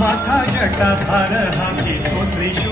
মাথা জটা ধার হাতে ত্রিশূল